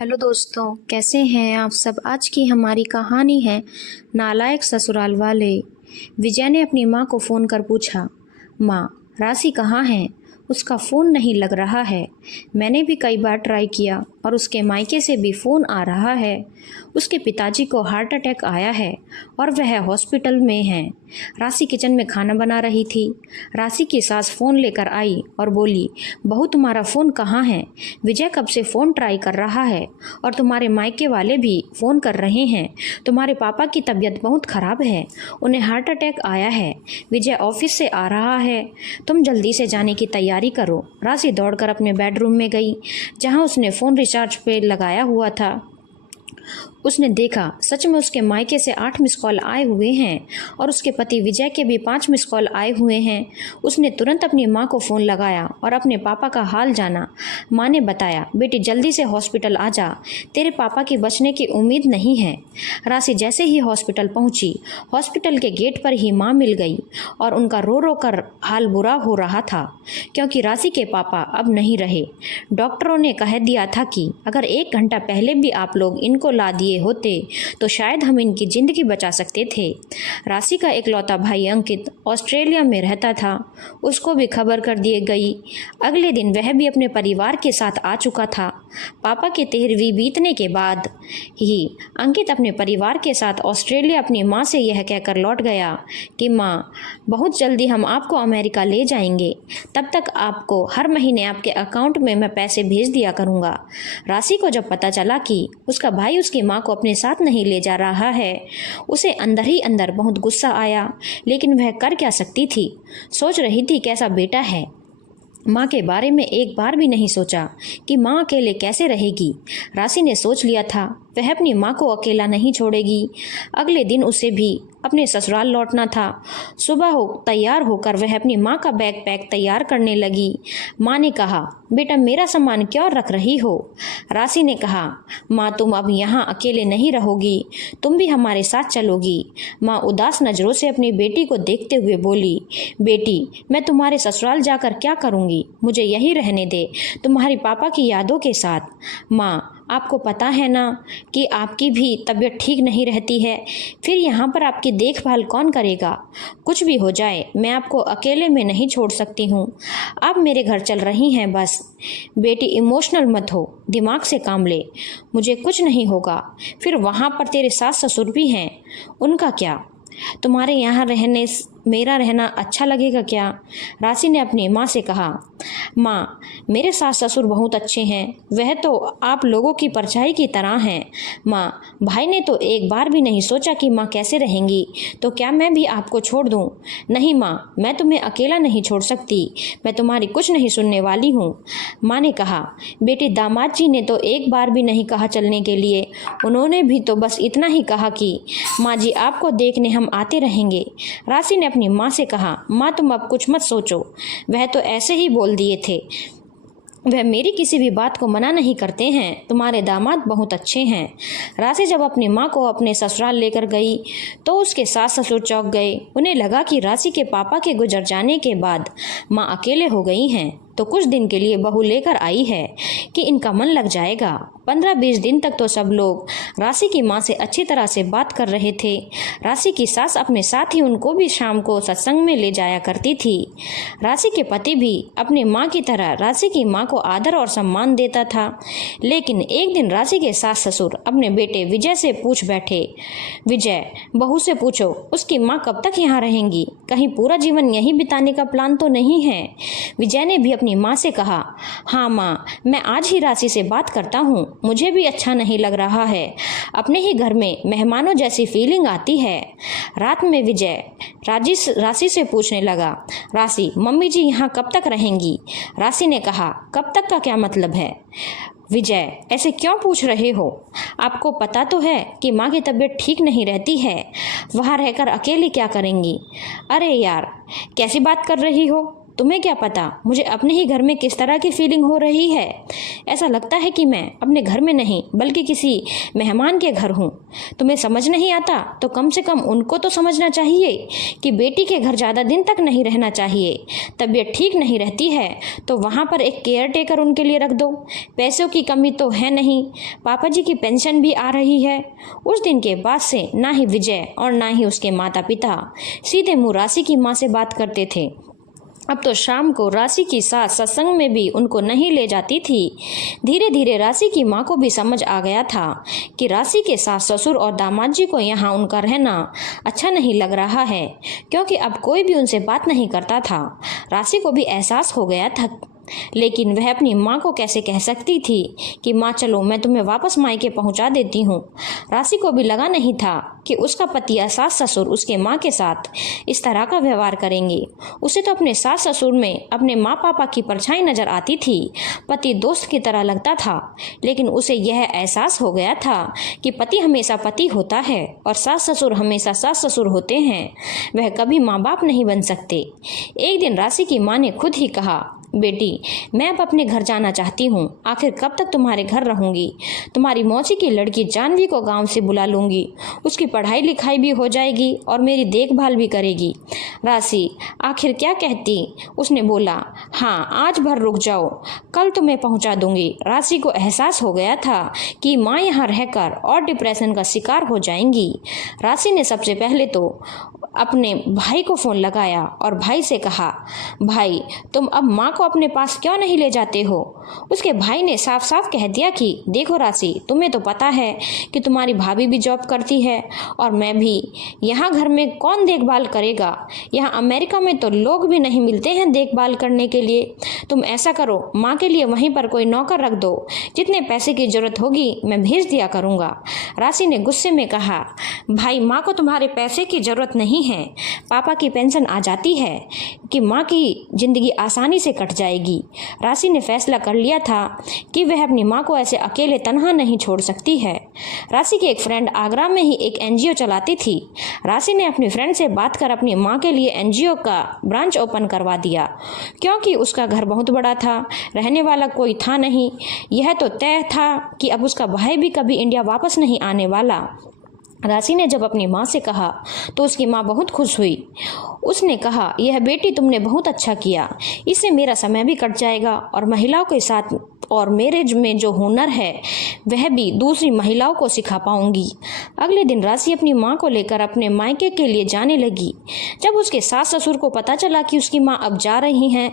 Hello दोस्तों, कैसे हैं आप सब। आज की हमारी कहानी है नालायक ससुराल वाले। विजय ने अपनी माँ को फ़ोन कर पूछा, माँ राशि कहाँ है? उसका फ़ोन नहीं लग रहा है। मैंने भी कई बार ट्राई किया और उसके मायके से भी फ़ोन आ रहा है। उसके पिताजी को हार्ट अटैक आया है और वह हॉस्पिटल में हैं। राशि किचन में खाना बना रही थी। राशि की सास फ़ोन लेकर आई और बोली, बहू तुम्हारा फ़ोन कहाँ है? विजय कब से फ़ोन ट्राई कर रहा है और तुम्हारे मायके वाले भी फ़ोन कर रहे हैं। तुम्हारे पापा की तबीयत बहुत ख़राब है, उन्हें हार्ट अटैक आया है। विजय ऑफिस से आ रहा है, तुम जल्दी से जाने की तैयारी करो। राशि दौड़कर अपने बेडरूम में गई, जहाँ उसने फ़ोन रिचार्ज पे लगाया हुआ था। उसने देखा सच में उसके मायके से 8 मिस कॉल आए हुए हैं और उसके पति विजय के भी 5 मिस कॉल आए हुए हैं। उसने तुरंत अपनी माँ को फ़ोन लगाया और अपने पापा का हाल जाना। माँ ने बताया, बेटी जल्दी से हॉस्पिटल आ जा, तेरे पापा की बचने की उम्मीद नहीं है। राशि जैसे ही हॉस्पिटल पहुंची, हॉस्पिटल के गेट पर ही माँ मिल गई और उनका रो रो कर हाल बुरा हो रहा था, क्योंकि राशि के पापा अब नहीं रहे। डॉक्टरों ने कह दिया था कि अगर 1 घंटा पहले भी आप लोग इनको ला दिए होते तो शायद हम इनकी ज़िंदगी बचा सकते थे। राशि का इकलौता भाई अंकित ऑस्ट्रेलिया में रहता था, उसको भी खबर कर दी गई। अगले दिन वह भी अपने परिवार के साथ आ चुका था। पापा की 13वीं बीतने के बाद ही अंकित अपने परिवार के साथ ऑस्ट्रेलिया अपनी माँ से यह कहकर लौट गया कि माँ, बहुत जल्दी हम आपको अमेरिका ले जाएंगे, तब तक आपको हर महीने आपके अकाउंट में मैं पैसे भेज दिया करूँगा। राशि को जब पता चला कि उसका भाई उसकी माँ को अपने साथ नहीं ले जा रहा है, उसे अंदर ही अंदर बहुत गुस्सा आया, लेकिन वह कर क्या सकती थी। सोच रही थी कैसा बेटा है। माँ के बारे में एक बार भी नहीं सोचा कि माँ अकेले कैसे रहेगी। राशि ने सोच लिया था वह अपनी माँ को अकेला नहीं छोड़ेगी। अगले दिन उसे भी अपने ससुराल लौटना था। सुबह तैयार होकर वह अपनी माँ का बैग पैक तैयार करने लगी। माँ ने कहा, बेटा मेरा सामान क्यों रख रही हो? राशि ने कहा, माँ तुम अब यहाँ अकेले नहीं रहोगी, तुम भी हमारे साथ चलोगी। माँ उदास नज़रों से अपनी बेटी को देखते हुए बोली, बेटी मैं तुम्हारे ससुराल जाकर क्या करूँगी, मुझे यहीं रहने दे, तुम्हारे पापा की यादों के साथ। माँ आपको पता है ना कि आपकी भी तबीयत ठीक नहीं रहती है, फिर यहाँ पर आपकी देखभाल कौन करेगा? कुछ भी हो जाए मैं आपको अकेले में नहीं छोड़ सकती हूँ। आप मेरे घर चल रही हैं बस। बेटी इमोशनल मत हो, दिमाग से काम ले, मुझे कुछ नहीं होगा। फिर वहाँ पर तेरे सास ससुर भी हैं, उनका क्या? तुम्हारे यहाँ रहने मेरा रहना अच्छा लगेगा क्या? राशि ने अपनी माँ से कहा, माँ मेरे सास ससुर बहुत अच्छे हैं, वह तो आप लोगों की परछाई की तरह हैं। माँ भाई ने तो एक बार भी नहीं सोचा कि माँ कैसे रहेंगी, तो क्या मैं भी आपको छोड़ दूँ? नहीं माँ, मैं तुम्हें अकेला नहीं छोड़ सकती, मैं तुम्हारी कुछ नहीं सुनने वाली हूँ। माँ ने कहा, बेटी दामाद जी ने तो एक बार भी नहीं कहा चलने के लिए, उन्होंने भी तो बस इतना ही कहा कि माँ जी आपको देखने हम आते रहेंगे। राशि ने अपनी माँ से कहा, माँ तुम अब कुछ मत सोचो, वह तो ऐसे ही बोल दिए थे, वह मेरी किसी भी बात को मना नहीं करते हैं, तुम्हारे दामाद बहुत अच्छे हैं। राशि जब अपनी माँ को अपने ससुराल लेकर गई तो उसके सास ससुर चौंक गए। उन्हें लगा कि राशि के पापा के गुजर जाने के बाद माँ अकेले हो गई हैं, तो कुछ दिन के लिए बहू लेकर आई है कि इनका मन लग जाएगा। 15-20 दिन तक तो सब लोग राशि की माँ से अच्छी तरह से बात कर रहे थे। राशि की सास अपने साथ ही उनको भी शाम को सत्संग में ले जाया करती थी। राशि के पति भी अपनी माँ की तरह राशि की माँ को आदर और सम्मान देता था। लेकिन एक दिन राशि के सास ससुर अपने बेटे विजय से पूछ बैठे, विजय बहू से पूछो उसकी माँ कब तक यहाँ रहेंगी, कहीं पूरा जीवन यहीं बिताने का प्लान तो नहीं है? विजय ने भी अपनी माँ से कहा, हाँ माँ, मैं आज ही राशि से बात करता हूँ, मुझे भी अच्छा नहीं लग रहा है, अपने ही घर में मेहमानों जैसी फीलिंग आती है। रात में विजय राशि से पूछने लगा, राशि मम्मी जी यहाँ कब तक रहेंगी? राशि ने कहा, कब तक का क्या मतलब है? विजय ऐसे क्यों पूछ रहे हो? आपको पता तो है कि माँ की तबीयत ठीक नहीं रहती है, वहाँ रहकर अकेले क्या करेंगी? अरे यार कैसी बात कर रही हो, तुम्हें क्या पता मुझे अपने ही घर में किस तरह की फीलिंग हो रही है। ऐसा लगता है कि मैं अपने घर में नहीं बल्कि किसी मेहमान के घर हूँ। तुम्हें समझ नहीं आता तो कम से कम उनको तो समझना चाहिए कि बेटी के घर ज़्यादा दिन तक नहीं रहना चाहिए। तबीयत ठीक नहीं रहती है तो वहाँ पर एक केयर टेकर उनके लिए रख दो। पैसों की कमी तो है नहीं, पापा जी की पेंशन भी आ रही है। उस दिन के बाद से ना ही विजय और ना ही उसके माता पिता सीधे मुँह राशि की माँ से बात करते थे। अब तो शाम को राशि की सास सत्संग में भी उनको नहीं ले जाती थी। धीरे धीरे राशि की माँ को भी समझ आ गया था कि राशि के सास ससुर और दामाद जी को यहाँ उनका रहना अच्छा नहीं लग रहा है, क्योंकि अब कोई भी उनसे बात नहीं करता था। राशि को भी एहसास हो गया था, लेकिन वह अपनी माँ को कैसे कह सकती थी कि माँ चलो मैं तुम्हें वापस मायके पहुँचा देती हूँ। राशि को भी लगा नहीं था कि उसका पति या सास ससुर उसके माँ के साथ इस तरह का व्यवहार करेंगे। उसे तो अपने सास ससुर में अपने माँ पापा की परछाई नजर आती थी। पति दोस्त की तरह लगता था, लेकिन उसे यह एहसास हो गया था कि पति हमेशा पति होता है और सास ससुर हमेशा सास ससुर होते हैं। वह कभी माँ बाप नहीं बन सकते। एक दिन राशि की माँ ने खुद ही कहा, बेटी मैं अब अपने घर जाना चाहती हूँ। आखिर कब तक तुम्हारे घर रहूंगी। तुम्हारी मौसी की लड़की जानवी को गांव से बुला लूंगी, उसकी पढ़ाई लिखाई भी हो जाएगी और मेरी देखभाल भी करेगी। राशि आखिर क्या कहती? उसने बोला, हाँ आज भर रुक जाओ, कल तुम्हें पहुँचा दूंगी। राशि को एहसास हो गया था कि माँ यहाँ रहकर और डिप्रेशन का शिकार हो जाएंगी। राशि ने सबसे पहले तो अपने भाई को फ़ोन लगाया और भाई से कहा, भाई तुम अब माँ को अपने पास क्यों नहीं ले जाते हो। उसके भाई ने साफ साफ कह दिया कि देखो राशि, तुम्हें तो पता है कि तुम्हारी भाभी भी जॉब करती है और मैं भी, यहाँ घर में कौन देखभाल करेगा। यहाँ अमेरिका में तो लोग भी नहीं मिलते हैं देखभाल करने के लिए। तुम ऐसा करो, माँ के लिए वहीं पर कोई नौकर रख दो, जितने पैसे की जरूरत होगी मैं भेज दिया करूँगा। राशि ने गुस्से में कहा, भाई माँ को तुम्हारे पैसे की जरूरत नहीं है, पापा की पेंशन आ जाती है कि माँ की जिंदगी आसानी से कट जाएगी। राशि ने फैसला कर लिया था कि वह अपनी माँ को ऐसे अकेले तन्हा नहीं छोड़ सकती है। राशि की एक फ्रेंड आगरा में ही एक एनजीओ चलाती थी। राशि ने अपनी फ्रेंड से बात कर अपनी माँ के लिए एनजीओ का ब्रांच ओपन करवा दिया, क्योंकि उसका घर बहुत बड़ा था, रहने वाला कोई था नहीं। यह तो तय था कि अब उसका भाई भी कभी इंडिया वापस नहीं आने वाला। राशि ने जब अपनी माँ से कहा तो उसकी माँ बहुत खुश हुई। उसने कहा, यह बेटी तुमने बहुत अच्छा किया, इससे मेरा समय भी कट जाएगा और महिलाओं के साथ और मेरे में जो हुनर है वह भी दूसरी महिलाओं को सिखा पाऊंगी। अगले दिन राशि अपनी माँ को लेकर अपने मायके के लिए जाने लगी। जब उसके सास ससुर को पता चला कि उसकी माँ अब जा रही हैं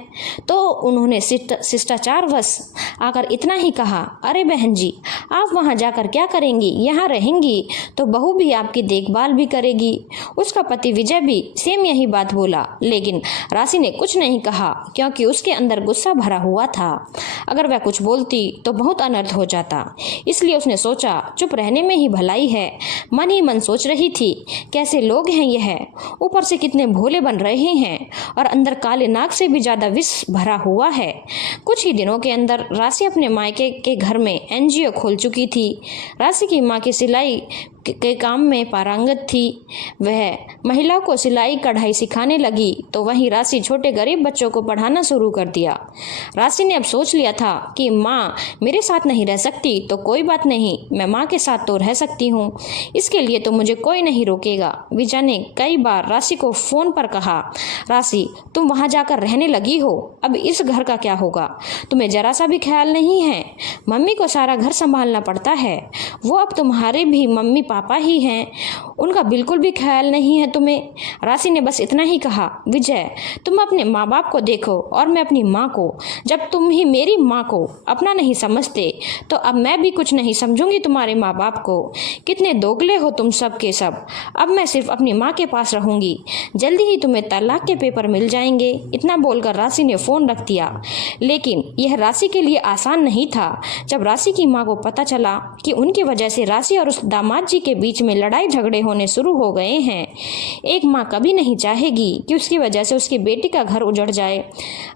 तो उन्होंने शिष्टाचारवश आकर इतना ही कहा, अरे बहन जी आप वहाँ जाकर क्या करेंगी, यहाँ रहेंगी तो बहू भी आपकी देखभाल भी करेगी। उसका पति विजय भी सेम यही बात बोला, लेकिन राशि ने कुछ नहीं कहा क्योंकि उसके अंदर गुस्सा भरा हुआ था। अगर वह कुछ बोलती तो बहुत अनर्थ हो जाता, इसलिए उसने सोचा चुप रहने में ही भलाई है। मन ही मन सोच रही थी, कैसे लोग हैं यह, ऊपर से कितने भोले बन रहे हैं और अंदर काले नाग से भी ज्यादा विष भरा हुआ है। कुछ ही दिनों के अंदर राशि अपने मायके के घर में एनजीओ खोल चुकी थी। राशि की माँ की सिलाई के काम में पारंगत थी। वह महिलाओं को सिलाई कढ़ाई सिखाने लगी तो वहीं राशि छोटे गरीब बच्चों को पढ़ाना शुरू कर दिया। राशि ने अब सोच लिया था कि माँ मेरे साथ नहीं रह सकती तो कोई बात नहीं, मैं माँ के साथ तो रह सकती हूँ, इसके लिए तो मुझे कोई नहीं रोकेगा। विजय ने कई बार राशि को फोन पर कहा, राशि तुम वहाँ जाकर रहने लगी हो, अब इस घर का क्या होगा, तुम्हें जरा सा भी ख्याल नहीं है। मम्मी को सारा घर संभालना पड़ता है, वो अब तुम्हारे भी मम्मी पापा ही हैं, उनका बिल्कुल भी ख्याल नहीं है तुम्हें। राशि ने बस इतना ही कहा, विजय तुम अपने माँ बाप को देखो और मैं अपनी माँ को। जब तुम ही मेरी माँ को अपना नहीं समझते तो अब मैं भी कुछ नहीं समझूंगी तुम्हारे माँ बाप को। कितने दोगले हो तुम सब के सब। अब मैं सिर्फ अपनी माँ के पास रहूंगी, जल्दी ही तुम्हें तलाक के पेपर मिल जाएंगे। इतना बोलकर राशि ने फोन रख दिया। लेकिन यह राशि के लिए आसान नहीं था। जब राशि की माँ को पता चला कि उनकी वजह से राशि और उस दामाद जी के बीच में लड़ाई झगड़े होने शुरू हो गए हैं, एक माँ कभी नहीं चाहेगी कि उसकी वजह से उसकी बेटी का घर उजड़ जाए।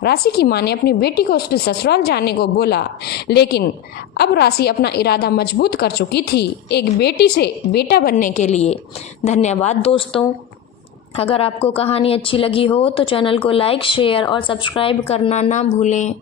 राशि की माँ ने अपनी बेटी को उसके ससुराल जाने को बोला, लेकिन अब राशि अपना इरादा मजबूत कर चुकी थी, एक बेटी से बेटा बनने के लिए। धन्यवाद दोस्तों। अगर आपको कहानी अच्छी लगी हो तो चैनल को लाइक, शेयर और सब्सक्राइब करना ना भूलें।